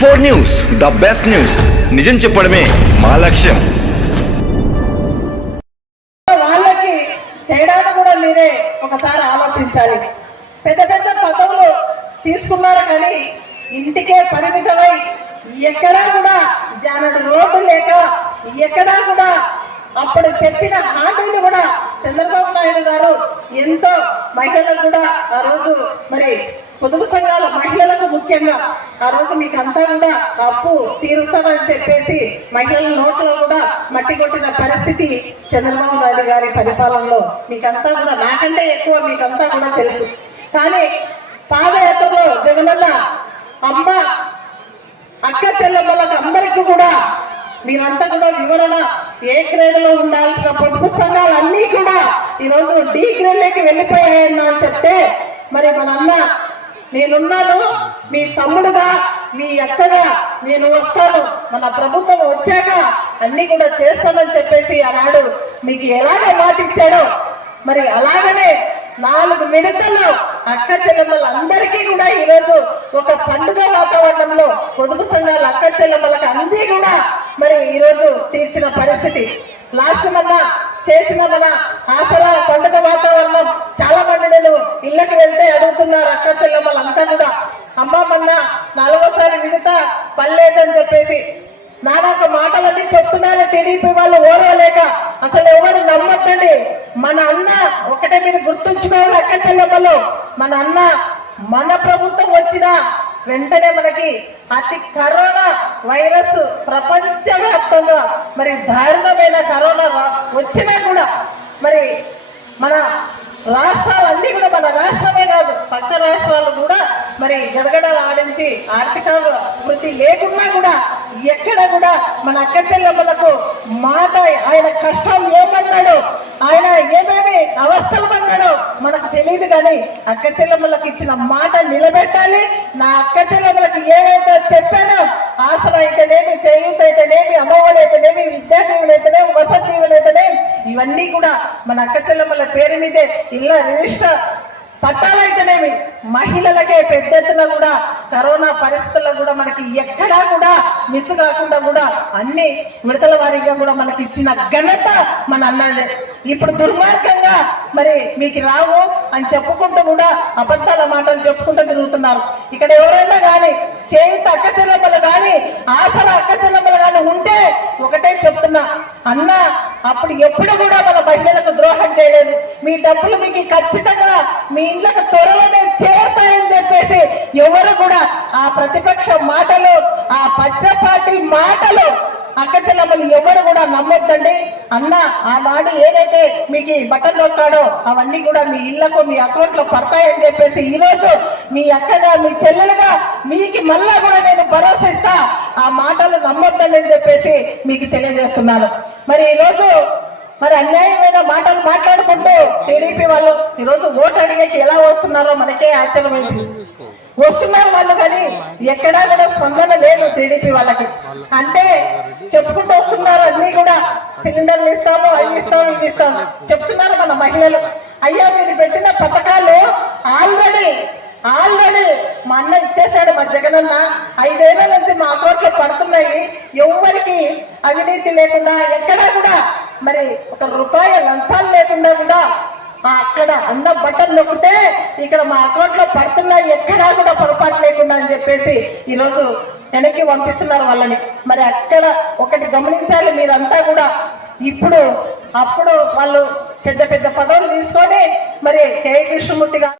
V4 news, the best news. నిజం చెప్పడమే మా లక్ష్యం. వాళ్ళకి తేడాను కూడా మీరే ఒకసారి ఆలోచించాలి. పెద్ద పెద్ద పదవులు తీసుకున్నారు కానీ ఇంటికే పరిమితమై ఎక్కడా కూడా జానడు రోడ్డు లేక ఎక్కడా కూడా అప్పుడు చెప్పిన హామీలు కూడా చంద్రబాబు నాయుడు గారు ఎంతో మహిళలకు కూడా ఆ రోజు మరి పొదుపు సంఘాల మహిళలకు ముఖ్యంగా ఆ రోజు మీకు అంతా కూడా అప్పు తీరుస్తామని చెప్పేసి మహిళల నోట్లో కూడా మట్టి కొట్టిన పరిస్థితి చంద్రబాబు నాయుడు గారి పరిపాలనలో మీకంతా కూడా నాకంటే ఎక్కువ మీకంతా కూడా తెలుసు. కానీ పాదయాత్రలో జగనన్న అమ్మ అక్క చెల్లెమ్మలకు అందరికీ కూడా మీరంతా కూడా వివరణ ఏ గ్రేడ్ లో ఉండాల్సిన పొదుపు సంఘాలు అన్నీ కూడా ఈరోజు డి గ్రేడ్ లోకి వెళ్ళిపోయాయన్నా అని చెప్తే మరి మన అన్న నేనున్నాను, మీ తమ్ముడుగా మీ అక్కగా నేను వస్తాను, మన ప్రభుత్వం వచ్చాక అన్ని కూడా చేస్తానని చెప్పేసి ఆనాడు మీకు ఎలాగ మాట ఇచ్చాడో మరి అలాగనే 4 విడతల్లో అక్క చెల్లెమ్మలందరికీ కూడా ఈరోజు ఒక పండుగ వాతావరణంలో పొదుపు సంఘాల అక్క చెల్లెమ్మలకు అన్నీ కూడా మరి ఈరోజు తీర్చిన పరిస్థితి. లాస్ట్ మన చేసిన మన ఆసరా పండుగ వాతావరణం చాలా మంది నేను ఇళ్ళకి వెళ్తే అడుగుతున్నారు అక్క చెల్లెమ్మలంతా కూడా, అమ్మ మొన్న 4వసారి విడత పర్లేదని చెప్పేసి నానొక మాటలన్నీ చెప్తున్నారు టీడీపీ వాళ్ళు ఓరవలేక. అసలు ఎవరు నమ్మద్దండి. మన అన్న ఒకటే మీరు గుర్తుంచుకోవాలి అక్క చెల్లెమ్మలు, మన అన్న మన ప్రభుత్వం వచ్చిన వెంటనే మనకి అతి కరోనా వైరస్ ప్రపంచవ్యాప్తంగా మరి దారుణమైన కరోనా వచ్చినా కూడా మరి మన రాష్ట్రాలన్నీ కూడా మన రాష్ట్రమే కాదు పక్క రాష్ట్రాలు కూడా మరి గడగడలు ఆడించి ఆర్థిక వృద్ధి లేకున్నా కూడా ఎక్కడ కూడా మన అక్క చెల్లెమ్మలకు మాట ఆయన కష్టం ఏమన్నాడు, ఆయన ఏమేమి అవస్థలు అన్నాడో మనకు తెలియదు. కానీ అక్క చెల్లెమ్మలకు ఇచ్చిన మాట నిలబెట్టాలి. నా అక్క చెల్లెమ్మలకు ఏవైతే చెప్పానో ఆసరా అయితేనేమి, చేయూత అయితేనేమి, అమ్మఒడి అయితేనేమి, విద్యా దీవెన అయితేనేమి, వసతి దీవెన అయితేనేమి, ఇవన్నీ కూడా మన అక్క చెల్లెమ్మల పేరు మీదే ఇళ్ళ రిజిస్టర్ పట్టాలైతేనేమి మహిళలకే పెద్ద ఎత్తున కూడా కరోనా పరిస్థితుల్లో కూడా మనకి ఎక్కడా కూడా మిస్ కాకుండా కూడా అన్ని విడతల వారీగా కూడా మనకి ఇచ్చిన ఘనత మన అన్నదే. ఇప్పుడు దుర్మార్గంగా మరి మీకు రావు అని చెప్పుకుంటూ కూడా అబద్ధాల మాటలు చెప్పుకుంటూ తిరుగుతున్నారు. ఇక్కడ ఎవరైనా కానీ చేయుత అక్క చెల్లెమ్మలు కానీ ఆసరా అక్క చెల్లెమ్మలు కానీ ఉంటే ఒకటే చెప్తున్నా, అన్న అప్పుడు ఎప్పుడు కూడా మన మహిళలకు ద్రోహం చేయలేదు. మీ డబ్బులు మీకు ఖచ్చితంగా మీ ఇళ్ళకు త్వరలోనే చేరుతాయని చెప్పేసి ఎవరు కూడా ఆ ప్రతిపక్ష మాటలు, ఆ పచ్చపాటి మాటలు అక్క చెల్లెమ్మలు ఎవరు కూడా నమ్మొద్దండి. అన్న ఆనాడు ఏదైతే మీకు బటన్ నొక్కాడో అవన్నీ కూడా మీ ఇళ్లకు మీ అకౌంట్ లో పడతాయని చెప్పేసి ఈరోజు మీ అక్కగా మీ చెల్లెలుగా మీకు మళ్ళా కూడా నేను భరోసా ఇస్తా. ఆ మాటలు నమ్మొద్దండి అని చెప్పేసి మీకు తెలియజేస్తున్నాను. మరి ఈరోజు మరి అన్యాయమైన మాటలు మాట్లాడుకుంటూ టీడీపీ వాళ్ళు ఈరోజు ఓటు అడిగేకి ఎలా వస్తున్నారో మనకే ఆశ్చర్యమైంది. వస్తున్నారు వాళ్ళు కానీ ఎక్కడా కూడా స్పందన లేదు టీడీపీ వాళ్ళకి. అంటే చెప్పుకుంటూ వస్తున్నారు అన్ని కూడా సిలిండర్లు ఇస్తాము, అవి ఇస్తాము, ఇవి ఇస్తాము చెప్తున్నారు మన మహిళలు. అయ్యా మీరు పెట్టిన పథకాలు ఆల్రెడీ మా అన్న ఇచ్చేసాడు, మా జగనన్న 5 ఏళ్ల నుంచి మా అకౌంట్లో పడుతున్నాయి. ఎవరికి అవినీతి లేకుండా ఎక్కడా కూడా మరి ₹1 లంచాలు లేకుండా కూడా అక్కడ అన్న బటన్ నొక్కితే ఇక్కడ మా అకౌంట్లో పడుతున్నాయి, ఎక్కడా కూడా పొరపాటు లేకుండా అని చెప్పేసి ఈరోజు వెనక్కి పంపిస్తున్నారు వాళ్ళని. మరి అక్కడ ఒకటి గమనించాలి మీరంతా కూడా, అప్పుడు వాళ్ళు పెద్ద పెద్ద పదవులు తీసుకొని మరి కే కృష్ణమూర్తి గారు